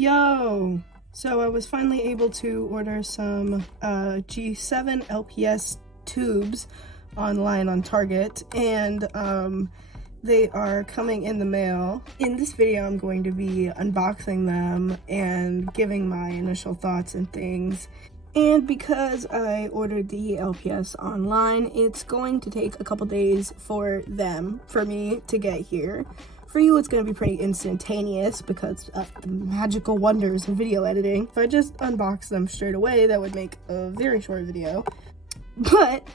Yo! So I was finally able to order some G7 LPS tubes online on Target, and they are coming in the mail. In this video, I'm going to be unboxing them and giving my initial thoughts and things. And because I ordered the LPS online, it's going to take a couple days for me to get here. For you, it's going to be pretty instantaneous because of the magical wonders of video editing. If I just unbox them straight away, that would make a very short video. But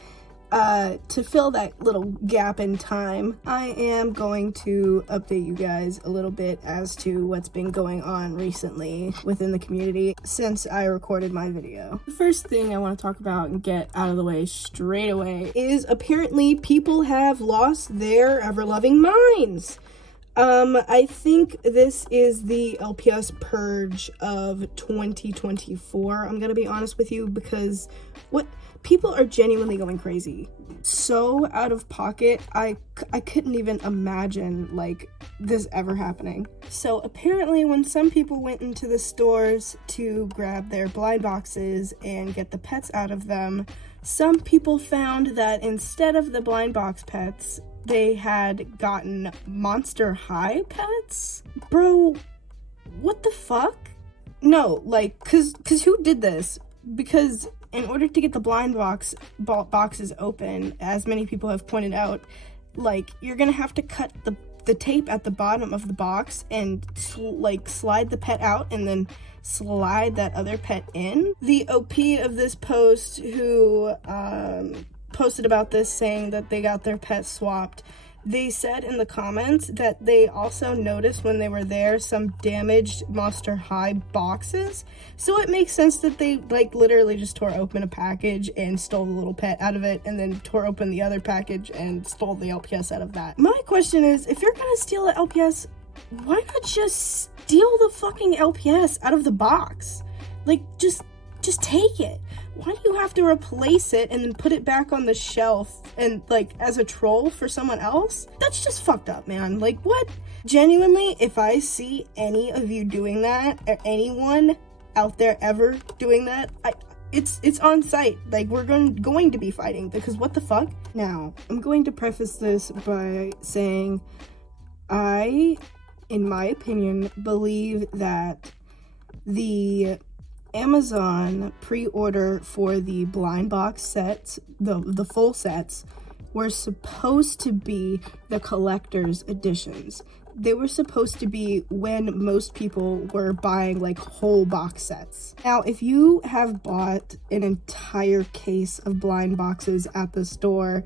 to fill that little gap in time, I am going to update you guys a little bit as to what's been going on recently within the community since I recorded my video. The first thing I want to talk about and get out of the way straight away is apparently people have lost their ever-loving minds. I think this is the LPS Purge of 2024. I'm gonna be honest with you because people are genuinely going crazy. So out of pocket, I couldn't even imagine like this ever happening. So apparently when some people went into the stores to grab their blind boxes and get the pets out of them, some people found that instead of the blind box pets, they had gotten Monster High pets? Bro, what the fuck? No, like, cause who did this? Because in order to get the blind boxes open, as many people have pointed out, like, you're gonna have to cut the tape at the bottom of the box and slide the pet out and then slide that other pet in. The OP of this post who posted about this saying that they got their pets swapped, they said in the comments that they also noticed when they were there some damaged Monster High boxes. So it makes sense that they like literally just tore open a package and stole the little pet out of it, and then tore open the other package and stole the LPS out of that. My question is, if you're gonna steal an LPS, why not just steal the fucking LPS out of the box? Like, just take it. Why do you have to replace it and then put it back on the shelf and like as a troll for someone else? That's just fucked up, man. Like, what? Genuinely, if I see any of you doing that, or anyone out there ever doing that, it's on site. Like, we're going to be fighting, because what the fuck? Now, I'm going to preface this by saying I, in my opinion, believe that the Amazon pre-order for the blind box sets, the full sets, were supposed to be the collector's editions. They were supposed to be when most people were buying like whole box sets. Now, if you have bought an entire case of blind boxes at the store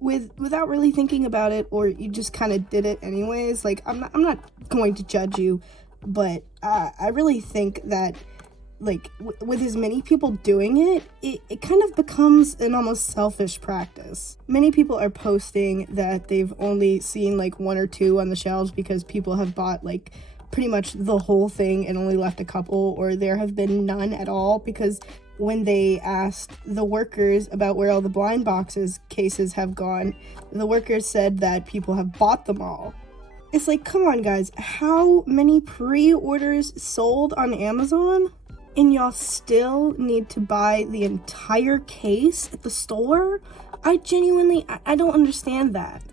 without really thinking about it, or you just kind of did it anyways, like, I'm not going to judge you, but I really think that, like, with as many people doing it, it kind of becomes an almost selfish practice. Many people are posting that they've only seen like one or two on the shelves because people have bought like pretty much the whole thing and only left a couple, or there have been none at all, because when they asked the workers about where all the blind boxes cases have gone, the workers said that people have bought them all. It's like, come on guys, how many pre-orders sold on Amazon? And y'all still need to buy the entire case at the store? I genuinely, I don't understand that.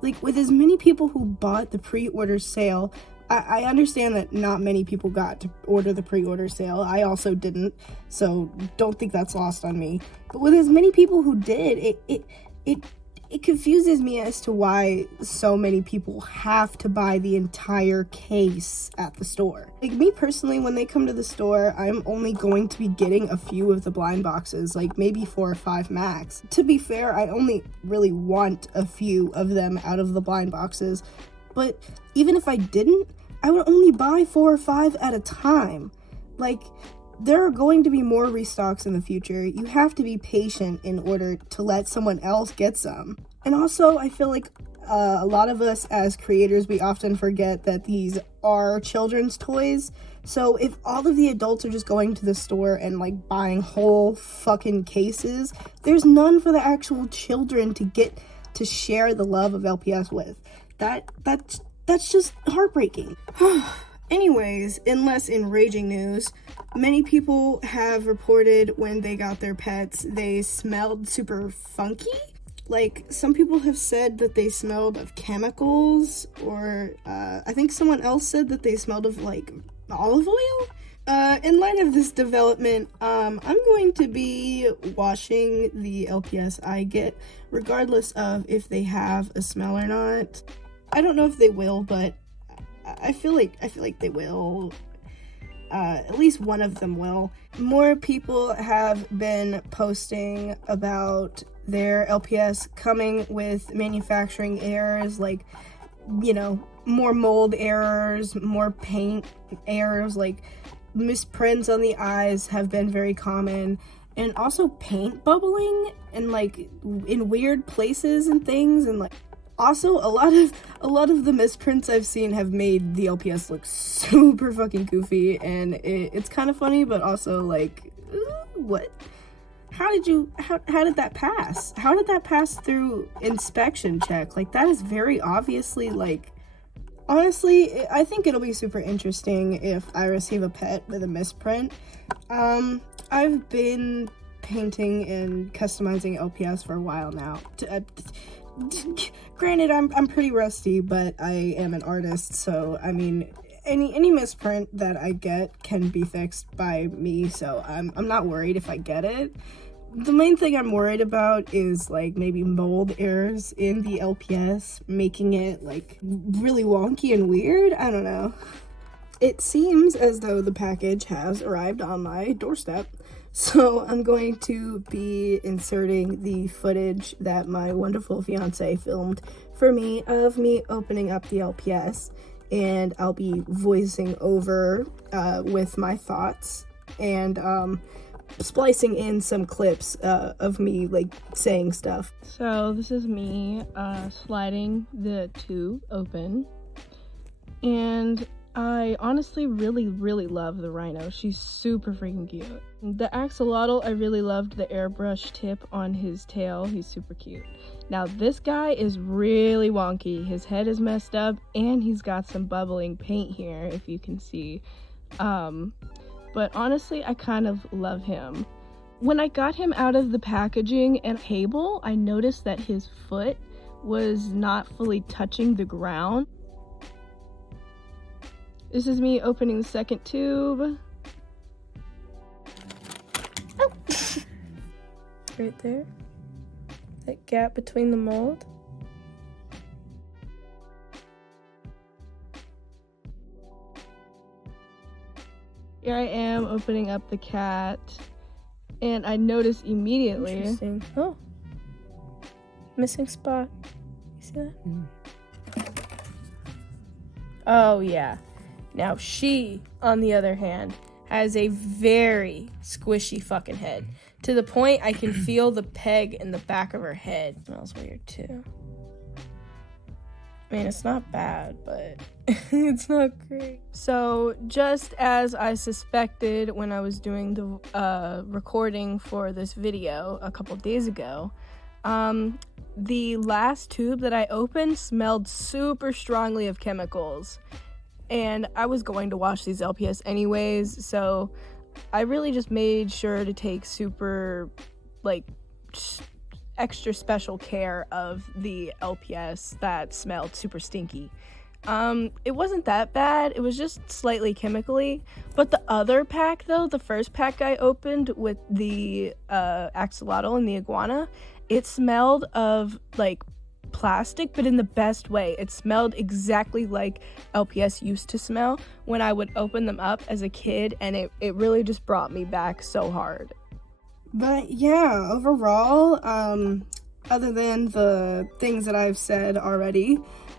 Like, with as many people who bought the pre-order sale, I understand that not many people got to order the pre-order sale. I also didn't, so don't think that's lost on me. But with as many people who did, it confuses me as to why so many people have to buy the entire case at the store. Like, me personally, when they come to the store, I'm only going to be getting a few of the blind boxes, like maybe 4 or 5 max. To be fair, I only really want a few of them out of the blind boxes, but even if I didn't, I would only buy 4 or 5 at a time. Like, there are going to be more restocks in the future. You have to be patient in order to let someone else get some. And also, I feel like a lot of us as creators, we often forget that these are children's toys. So if all of the adults are just going to the store and like buying whole fucking cases, there's none for the actual children to get to share the love of LPS with. That's just heartbreaking. Anyways, in less enraging news, many people have reported when they got their pets, they smelled super funky. Like, some people have said that they smelled of chemicals, or I think someone else said that they smelled of, like, olive oil. In light of this development, I'm going to be washing the LPS I get, regardless of if they have a smell or not. I don't know if they will, but I feel like they will. At least one of them will. More people have been posting about their LPS coming with manufacturing errors, like, you know, more mold errors, more paint errors, like misprints on the eyes have been very common, and also paint bubbling and like in weird places and things, and like also a lot of the misprints I've seen have made the LPS look super fucking goofy, and it's kind of funny, but also like, what? How did that pass? How did that pass through inspection check? Like, that is very obviously, like, honestly, I think it'll be super interesting if I receive a pet with a misprint. I've been painting and customizing LPS for a while now. Granted, I'm pretty rusty, but I am an artist, so I mean, any misprint that I get can be fixed by me, so I'm not worried if I get it. The main thing I'm worried about is like maybe mold errors in the LPS, making it like really wonky and weird. I don't know. It seems as though the package has arrived on my doorstep, so I'm going to be inserting the footage that my wonderful fiance filmed for me of me opening up the LPS, and I'll be voicing over with my thoughts and splicing in some clips of me like saying stuff. So this is me sliding the tube open, and I honestly really love the rhino. She's super freaking cute. The axolotl, I really loved the airbrush tip on his tail. He's super cute. Now this guy is really wonky. His head is messed up, and he's got some bubbling paint here, if you can see. But honestly, I kind of love him. When I got him out of the packaging and table, I noticed that his foot was not fully touching the ground. This is me opening the second tube. Oh. Right there. That gap between the mold. Here I am opening up the cat, and I notice immediately. Interesting. Oh, missing spot. You see that? Oh yeah. Now she, on the other hand, has a very squishy fucking head, to the point I can feel the peg in the back of her head. Smells weird too. I mean, it's not bad, but it's not great. So, just as I suspected when I was doing the recording for this video a couple days ago, the last tube that I opened smelled super strongly of chemicals. And I was going to wash these LPS anyways, so I really just made sure to take super, like, extra special care of the LPS that smelled super stinky. It wasn't that bad, it was just slightly chemically, but the other pack though, the first pack I opened with the axolotl and the iguana, it smelled of like plastic, but in the best way. It smelled exactly like LPS used to smell when I would open them up as a kid, and it really just brought me back so hard. But yeah, overall, other than the things that I've said already,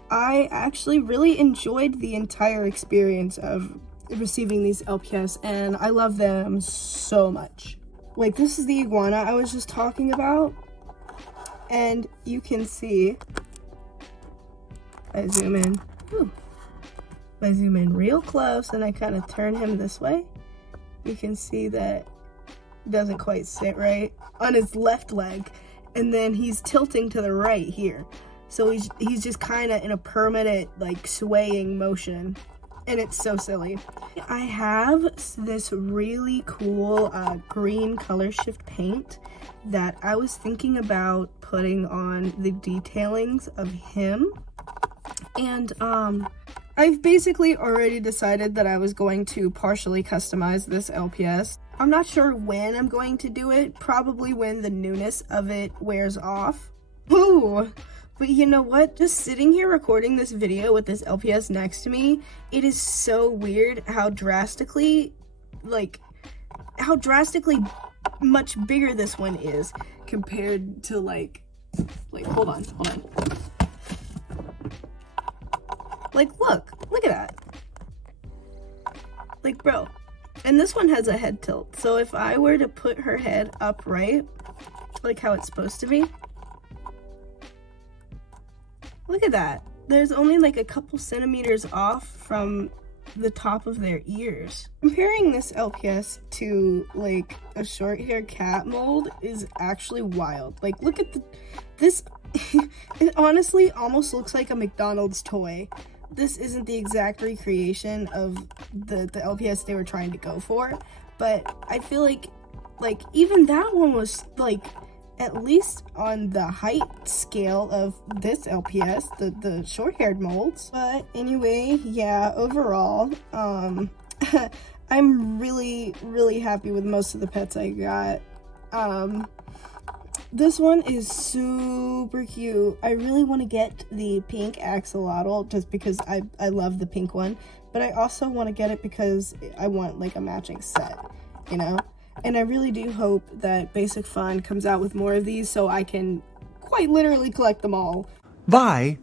I actually really enjoyed the entire experience of receiving these LPS, and I love them so much. Like, this is the iguana I was just talking about, and you can see, I zoom in, I zoom in real close and I kind of turn him this way, you can see that doesn't quite sit right on his left leg, and then he's tilting to the right here, so he's just kind of in a permanent like swaying motion. and it's so silly. I have this really cool green color shift paint that I was thinking about putting on the detailings of him, and I've basically already decided that I was going to partially customize this LPS. I'm not sure when I'm going to do it, probably when the newness of it wears off. Ooh! But you know what? Just sitting here recording this video with this LPS next to me, it is so weird how drastically much bigger this one is compared to like hold on. Like, look at that. Like, bro. And this one has a head tilt. So if I were to put her head upright, like how it's supposed to be, look at that. There's only like a couple centimeters off from the top of their ears. Comparing this LPS to like a short hair cat mold is actually wild. Like, look at this. It honestly almost looks like a McDonald's toy. This isn't the exact recreation of the LPS they were trying to go for, but I feel like even that one was like at least on the height scale of this LPS, the short-haired molds. But anyway, yeah, overall, I'm really happy with most of the pets I got. This one is super cute. I really want to get the pink axolotl just because I love the pink one, but I also want to get it because I want like a matching set, you know? And I really do hope that Basic Fun comes out with more of these so I can quite literally collect them all. Bye.